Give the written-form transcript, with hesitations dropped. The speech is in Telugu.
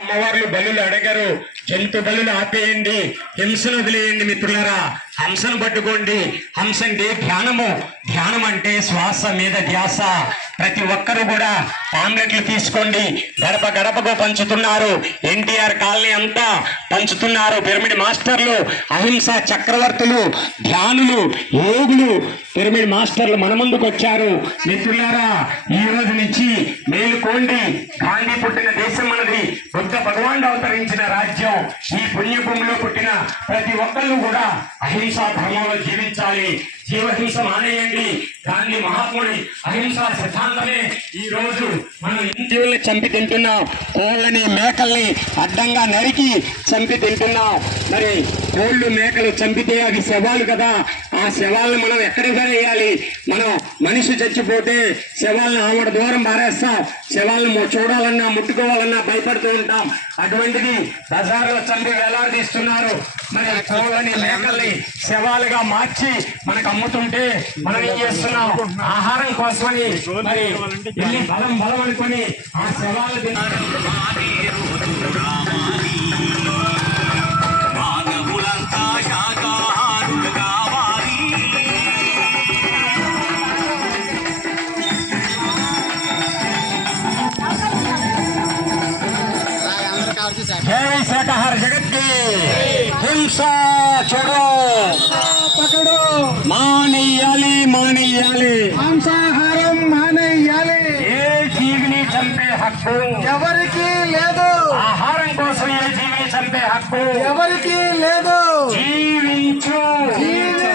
అమ్మవార్లు బలులు అడగరు, జంతు బలులు ఆపేయండి, హింసను వదిలేయండి మిత్రులారా. హంసను పట్టుకోండి. హంస అంటే ధ్యానము. ధ్యానం అంటే శ్వాస మీద ధ్యాస. ప్రతి ఒక్కరు కూడా టాబ్లెట్లు తీసుకోండి. గడప గడపకు పంచుతున్నారు. ఎన్టీఆర్ కాలనీ అంతా పంచుతున్నారు. పిరమిడ్ మాస్టర్లు, అహింస చక్రవర్తులు, ధ్యానులు, యోగులు, పిరమిడ్ మాస్టర్లు మన ముందుకు వచ్చారు. మిత్రులారా, ఈ రోజు నుంచి మేలుకోండి. గాంధీ పుట్టిన దేశం మనది. బుద్ధ భగవానుడు అవతరించిన రాజ్యం. ఈ పుణ్యభూమిలో పుట్టిన ప్రతి ఒక్కళ్ళు కూడా అహింసా ధర్మంలో జీవించాలి. జీవహింస మానేయండి. గాంధీ మహాత్ముడి అహింసా సిద్ధాంతమే ఈ రోజు మనం ఇంటిని చంపి తింటున్నాం. కోళ్ళని, మేకల్ని అడ్డంగా నరికి చంపి తింటున్నాం. మరి కోళ్ళు, మేకలు చంపితే అవి శవాలు కదా. ఆ శవాలను మనం ఎక్కడికి వేయాలి? మనం మనిషి చచ్చిపోతే శవాలను ఆవిడ దూరం పారేస్తాం. శవాలను చూడాలన్నా, ముట్టుకోవాలన్నా భయపడుతూ ఉంటాం. అటువంటిది బజార్లో చంపి వేలాడదీస్తున్నారు. మరి కోళ్ళని, మేకల్ని శవాలుగా మార్చి మనకు అమ్ముతుంటే మనం ఏం చేస్తున్నాం? ఆహారం కోసమని మరి వెళ్ళి బలం బలం అనుకుని ఆ శవాలు తిన్నారు. జై శాకాహార జగత్కి, హింస చెడు పకడు, మానేయాలి, మానేయాలి. మాంసాహారం మానేయాలి. ఏ జీవిని చంపే హక్కు ఎవరికి లేదు. ఆహారం కోసం ఏ జీవిని చంపే హక్కు ఎవరికి లేదు. జీవించు, జీవించు.